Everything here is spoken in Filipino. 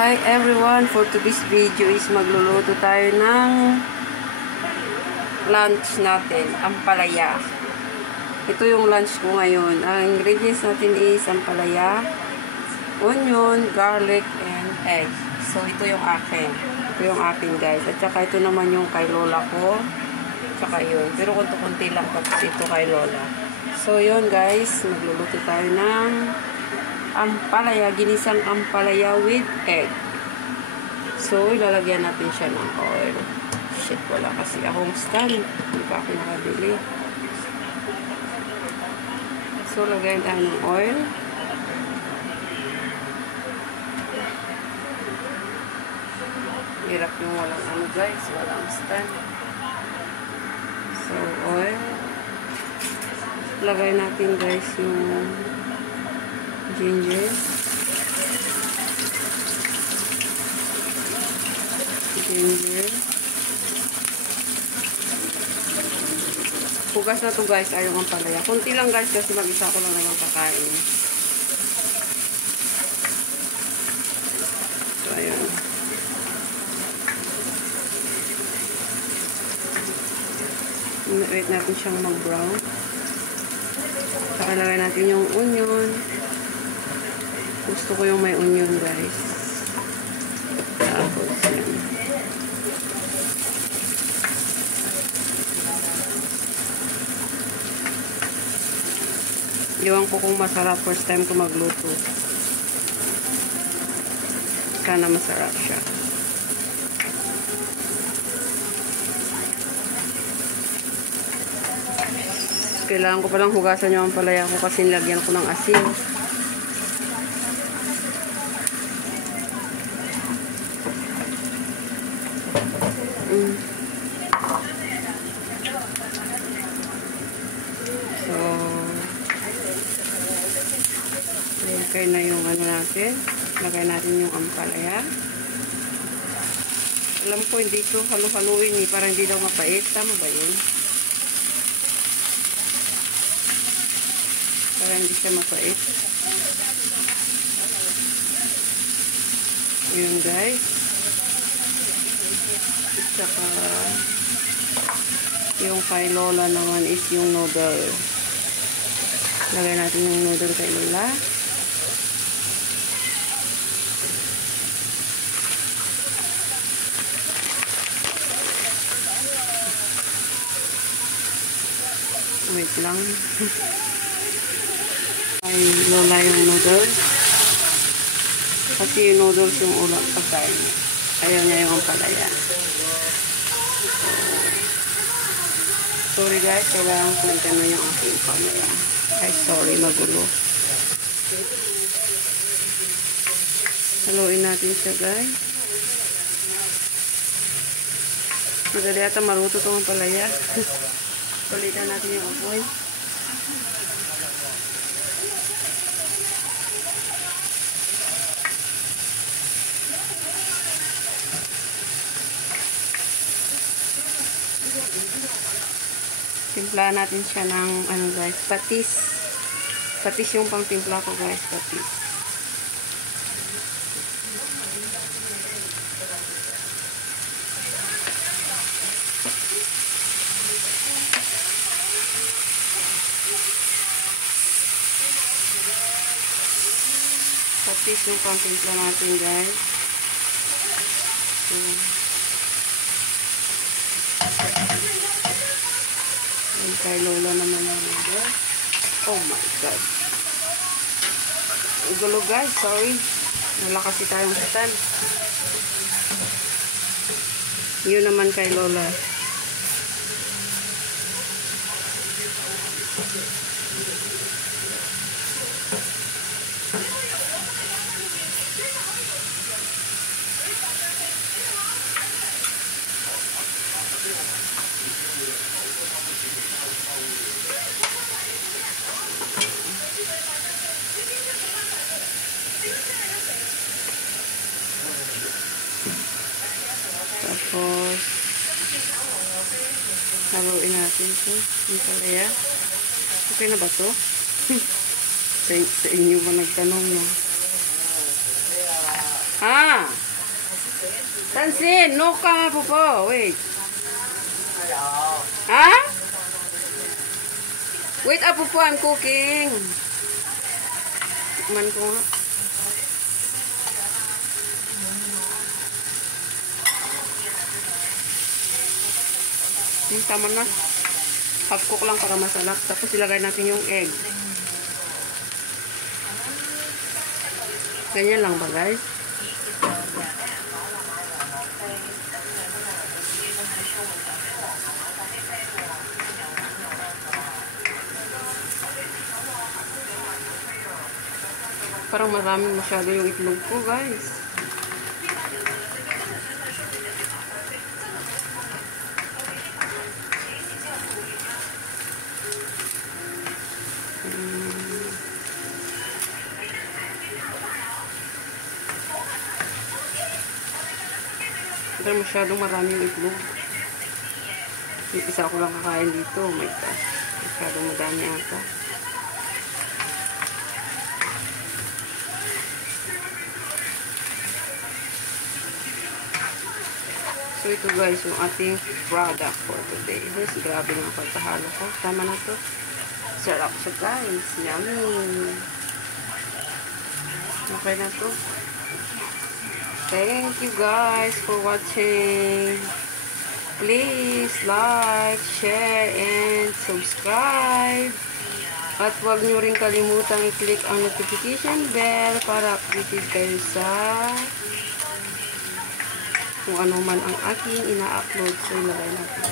Hi everyone, for today's video is magluluto tayo ng lunch natin, ampalaya. Ito yung lunch ko ngayon. Ang ingredients natin is ampalaya, onion, garlic, and egg. So ito yung akin. Ito yung akin guys. At saka ito naman yung kay lola ko. Saka yun. Pero kunti-kunti lang tapos ito kay lola. So yun guys, magluluto tayo ng ampalaya, ginisang ampalaya with egg. So, ilalagyan natin siya ng oil. Shit, wala kasi akong stand. Hindi pa ako nakabili. So, lagyan tayo ng oil. Hirap yung walang ano guys, walang stand. So, oil. Lagay natin guys yung ginger. Hugas na to guys, ayong ampalaya. Kunti lang guys kasi mag-isa ko lang naman kakain. So, ayun. Wait natin siyang mag-brown. Saka lagay natin yung onion. Gusto ko yung may onion guys. Tapos yan. Iwan ko kung masarap. First time ko magluto. Sana masarap siya. Kailangan ko palang hugasan yung ampalaya ko kasi nilagyan ko ng asin. So, okay na yung ano natin. Lagay natin yung ampalaya. Alam ko hindi ito halu-haluin para hindi daw mapait. Tama ba yun? Para hindi siya mapait. Ayan guys. Saka yung kay lola naman is yung noodle. Lagay natin yung noodle kay lola. Wait lang. Kay lola yung noodles. Kasi yung noodles yung ulang pagkain. Ayaw niya yung ampalaya. Sorry guys, kailangan ko nagano yung aking camera. Ay, sorry, magulo. Haluin natin siya guys. Madali ata maruto itong ampalaya. Palitan natin yung apoy. Timplahan natin siya ng ano guys, patis. Patis yung pang timpla ko guys, patis. Patis yung pang timpla natin guys. So, kay lola naman ang noodle. Oh my god. Gulo guys, sorry. Wala kasi tayong stand. Yun naman kay lola. Tapos haluin natin ito. Yung palaya. Okay na ba ito? Sa inyo ba nagtanong no? Ah! Tansin! No ka nga po po. Wait. Ha? Wait, apo po. I'm cooking. Tikman ko nga. Tama na. Half cook lang para masarap. Tapos ilagay natin yung egg. Ganyan lang ba, guys? Parang maraming masyado yung itlog ko, guys. Pero masyadong marami yung itlog. Isa ako lang kakain dito. Oh my gosh. Masyadong madami ata. So ito guys, yung ating product for today. Yes, grabe ng pagkahalo ko. Tama na to. Sarap siya guys. Yummy. Okay na to. Thank you guys for watching. Please like, share, and subscribe. At huwag nyo rin kalimutang i-click ang notification bell para updated kayo sa kung ano man ang aking ina-upload. So ilagay natin.